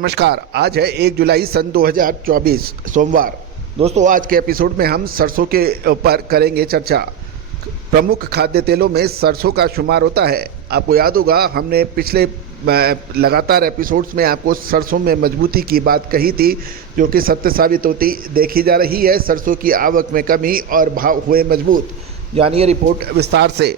नमस्कार। आज है 1 जुलाई सन 2024 सोमवार। दोस्तों, आज के एपिसोड में हम सरसों के ऊपर करेंगे चर्चा। प्रमुख खाद्य तेलों में सरसों का शुमार होता है। आपको याद होगा, हमने पिछले लगातार एपिसोड्स में आपको सरसों में मजबूती की बात कही थी, जो कि सत्य साबित होती देखी जा रही है। सरसों की आवक में कमी और भाव हुए मजबूत। जानिए रिपोर्ट विस्तार से।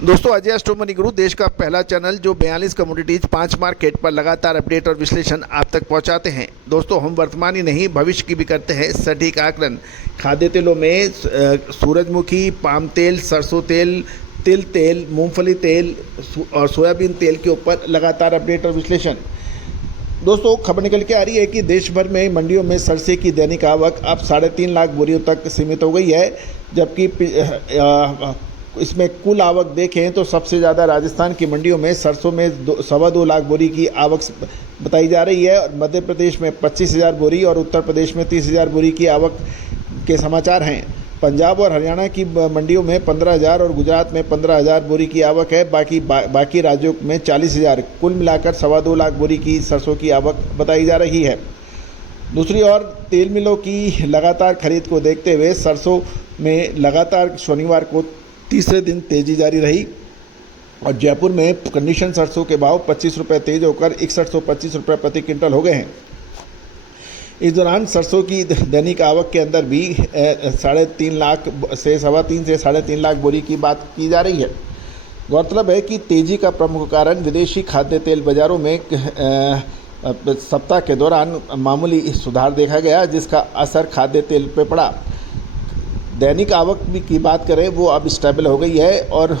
दोस्तों, अजय एस्ट्रो मनी गुरु देश का पहला चैनल जो 42 कमोडिटीज 5 मार्केट पर लगातार अपडेट और विश्लेषण आप तक पहुंचाते हैं। दोस्तों, हम वर्तमान ही नहीं भविष्य की भी करते हैं सटीक आकलन। खाद्य तेलों में सूरजमुखी, पाम तेल, सरसों तेल, तिल तेल, मूंगफली तेल और सोयाबीन तेल के ऊपर लगातार अपडेट और विश्लेषण। दोस्तों, खबर निकल के आ रही है कि देश भर में मंडियों में सरसों की दैनिक आवक अब 3.5 लाख बोरियों तक सीमित हो गई है, जबकि इसमें कुल आवक देखें तो सबसे ज़्यादा राजस्थान की मंडियों में सरसों में 2.25 लाख बोरी की आवक बताई जा रही है और मध्य प्रदेश में 25,000 बोरी और उत्तर प्रदेश में 30,000 बोरी की आवक के समाचार हैं। पंजाब और हरियाणा की मंडियों में 15,000 और गुजरात में 15,000 बोरी की आवक है। बाकी राज्यों में 40,000, कुल मिलाकर 2.25 लाख बोरी की सरसों की आवक बताई जा रही है। दूसरी ओर तेल मिलों की लगातार खरीद को देखते हुए सरसों में लगातार शनिवार को तीसरे दिन तेजी जारी रही और जयपुर में कंडीशन सरसों के भाव 25 रुपये तेज होकर 6125 रुपये प्रति क्विंटल हो गए हैं। इस दौरान सरसों की दैनिक आवक के अंदर भी 3.5 लाख से 3.5 लाख बोरी की बात की जा रही है। गौरतलब है कि तेजी का प्रमुख कारण विदेशी खाद्य तेल बाजारों में सप्ताह के दौरान मामूली सुधार देखा गया, जिसका असर खाद्य तेल पर पड़ा। दैनिक आवक की बात करें वो अब स्टेबल हो गई है और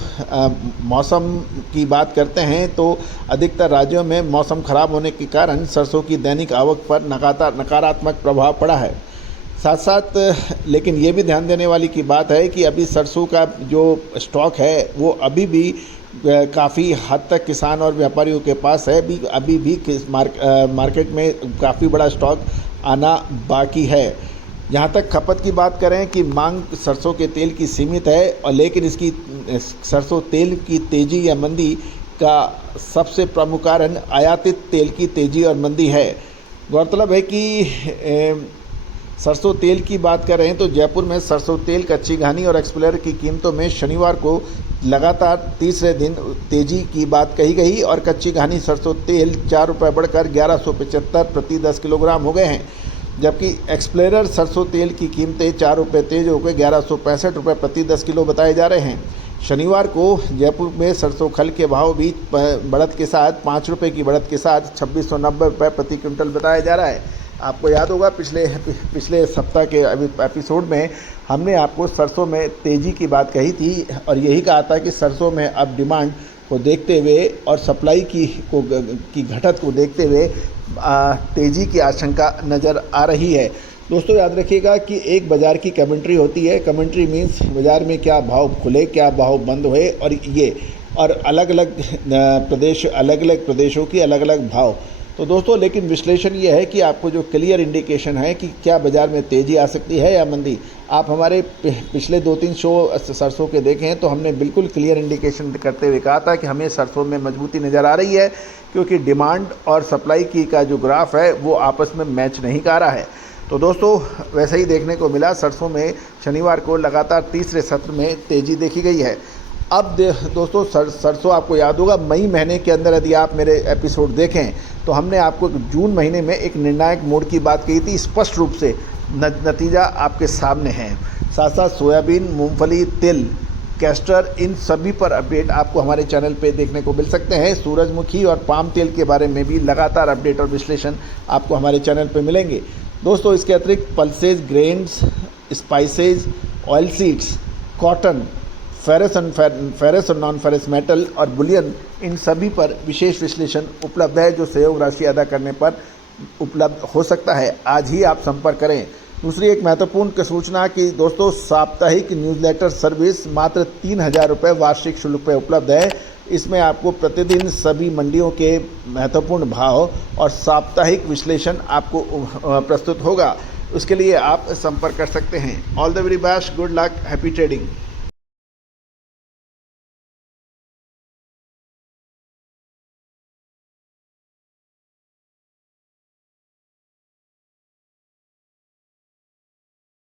मौसम की बात करते हैं तो अधिकतर राज्यों में मौसम खराब होने के कारण सरसों की दैनिक आवक पर नकारात्मक प्रभाव पड़ा है। साथ साथ लेकिन ये भी ध्यान देने वाली की बात है कि अभी सरसों का जो स्टॉक है वो अभी भी काफ़ी हद तक किसान और व्यापारियों के पास है। अभी भी मार्केट में काफ़ी बड़ा स्टॉक आना बाकी है। यहाँ तक खपत की बात करें कि मांग सरसों के तेल की सीमित है और लेकिन इसकी सरसों तेल की तेज़ी या मंदी का सबसे प्रमुख कारण आयातित तेल की तेज़ी और मंदी है। गौरतलब है कि सरसों तेल की बात करें तो जयपुर में सरसों तेल, कच्ची घानी और एक्सप्लोरर की कीमतों में शनिवार को लगातार तीसरे दिन तेज़ी की बात कही गई और कच्ची घानी सरसों तेल 4 रुपये बढ़कर 1175 प्रति 10 किलोग्राम हो गए हैं, जबकि एक्सप्लोरर सरसों तेल की कीमतें 4 रुपये तेज होकर 1165 रुपये प्रति 10 किलो बताए जा रहे हैं। शनिवार को जयपुर में सरसों खल के भाव भी बढ़त के साथ 5 रुपये की बढ़त के साथ 2690 रुपये प्रति क्विंटल बताया जा रहा है। आपको याद होगा पिछले सप्ताह के एपिसोड में हमने आपको सरसों में तेज़ी की बात कही थी और यही कहा था कि सरसों में अब डिमांड को देखते हुए और सप्लाई की घटत को देखते हुए तेज़ी की आशंका नज़र आ रही है। दोस्तों, याद रखिएगा कि एक बाज़ार की कमेंट्री होती है। कमेंट्री मीन्स बाज़ार में क्या भाव खुले, क्या भाव बंद हुए और अलग अलग प्रदेशों की अलग अलग भाव। तो दोस्तों, लेकिन विश्लेषण ये है कि आपको जो क्लियर इंडिकेशन है कि क्या बाज़ार में तेज़ी आ सकती है या मंदी। आप हमारे पिछले 2-3 शो सरसों के देखें तो हमने बिल्कुल क्लियर इंडिकेशन करते हुए कहा था कि हमें सरसों में मजबूती नज़र आ रही है, क्योंकि डिमांड और सप्लाई की का जो ग्राफ है वो आपस में मैच नहीं कर रहा है। तो दोस्तों, वैसा ही देखने को मिला। सरसों में शनिवार को लगातार तीसरे सत्र में तेज़ी देखी गई है। अब दोस्तों, सरसों आपको याद होगा मई महीने के अंदर यदि आप मेरे एपिसोड देखें तो हमने आपको जून महीने में एक निर्णायक मोड़ की बात कही थी। स्पष्ट रूप से नतीजा आपके सामने है। साथ साथ सोयाबीन, मूंगफली, तिल, कैस्टर, इन सभी पर अपडेट आपको हमारे चैनल पे देखने को मिल सकते हैं। सूरजमुखी और पाम तेल के बारे में भी लगातार अपडेट और विश्लेषण आपको हमारे चैनल पे मिलेंगे। दोस्तों, इसके अतिरिक्त pulses, grains, spices, oil seeds, cotton, ferrous और नॉन फेरस मेटल और बुलियन, इन सभी पर विशेष विश्लेषण उपलब्ध है, जो सहयोग राशि अदा करने पर उपलब्ध हो सकता है। आज ही आप संपर्क करें। दूसरी एक महत्वपूर्ण सूचना कि दोस्तों, साप्ताहिक न्यूज़लेटर सर्विस मात्र 3,000 रुपये वार्षिक शुल्क पर उपलब्ध है। इसमें आपको प्रतिदिन सभी मंडियों के महत्वपूर्ण भाव और साप्ताहिक विश्लेषण आपको प्रस्तुत होगा। उसके लिए आप संपर्क कर सकते हैं। All the very best, good luck, happy trading.